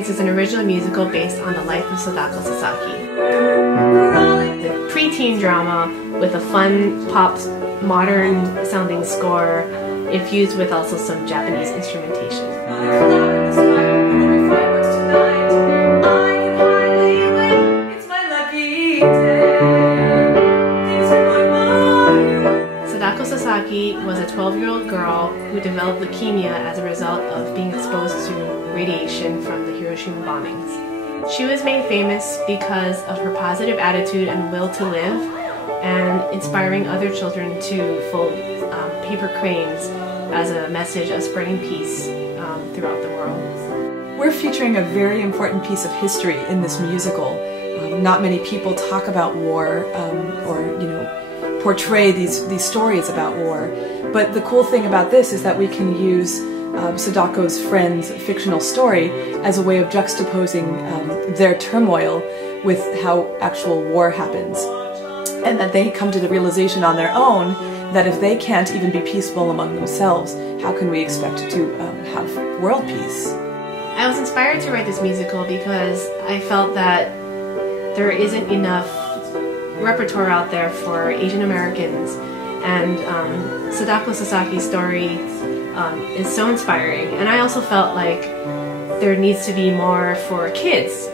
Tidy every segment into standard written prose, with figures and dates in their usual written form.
Things is an original musical based on the life of Sadako Sasaki. The preteen drama with a fun, pop, modern sounding score infused with also some Japanese instrumentation. Sadako Sasaki was a 12-year-old girl who developed leukemia as a result of being exposed to radiation from the Hiroshima bombings. She was made famous because of her positive attitude and will to live, and inspiring other children to fold paper cranes as a message of spreading peace throughout the world. We're featuring a very important piece of history in this musical. Not many people talk about war or portray these stories about war. But the cool thing about this is that we can use Sadako's friend's fictional story as a way of juxtaposing their turmoil with how actual war happens. And that they come to the realization on their own that if they can't even be peaceful among themselves, how can we expect to have world peace? I was inspired to write this musical because I felt that there isn't enough repertoire out there for Asian Americans, and Sadako Sasaki's story is so inspiring. And I also felt like there needs to be more for kids.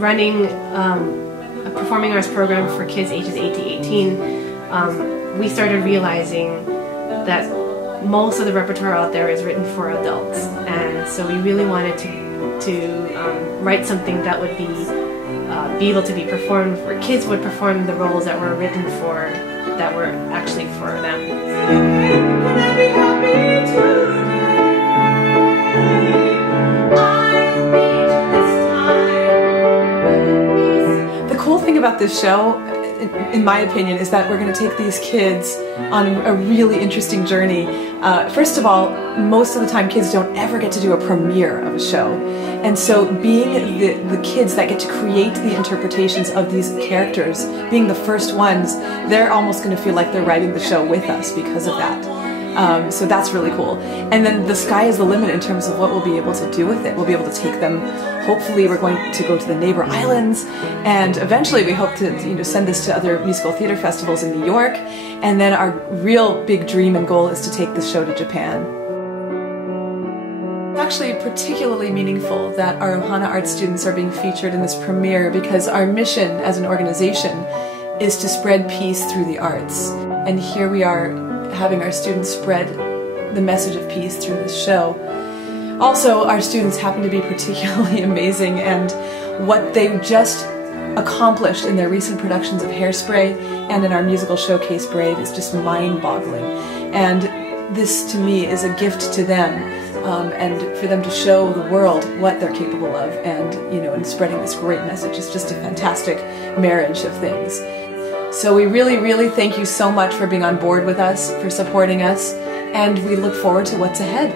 Running a performing arts program for kids ages 8 to 18, we started realizing that most of the repertoire out there is written for adults, and so we really wanted to write something that would be able to be performed, where kids would perform the roles that were written for, that were actually for them. The cool thing about this show, in my opinion, is that we're going to take these kids on a really interesting journey. First of all, most of the time kids don't ever get to do a premiere of a show. And so being the kids that get to create the interpretations of these characters, being the first ones, they're almost going to feel like they're writing the show with us because of that. So that's really cool. And then the sky is the limit in terms of what we'll be able to do with it. We'll be able to take them, hopefully we're going to go to the neighbor islands, and eventually we hope to send this to other musical theater festivals in New York. And then our real big dream and goal is to take this show to Japan. It's actually particularly meaningful that our Ohana Arts students are being featured in this premiere, because our mission as an organization is to spread peace through the arts. And here we are having our students spread the message of peace through this show. Also, our students happen to be particularly amazing, and what they've just accomplished in their recent productions of Hairspray and in our musical showcase Brave is just mind-boggling. And this, to me, is a gift to them, and for them to show the world what they're capable of, and and spreading this great message is just a fantastic marriage of things. So we really, really thank you so much for being on board with us, for supporting us, and we look forward to what's ahead.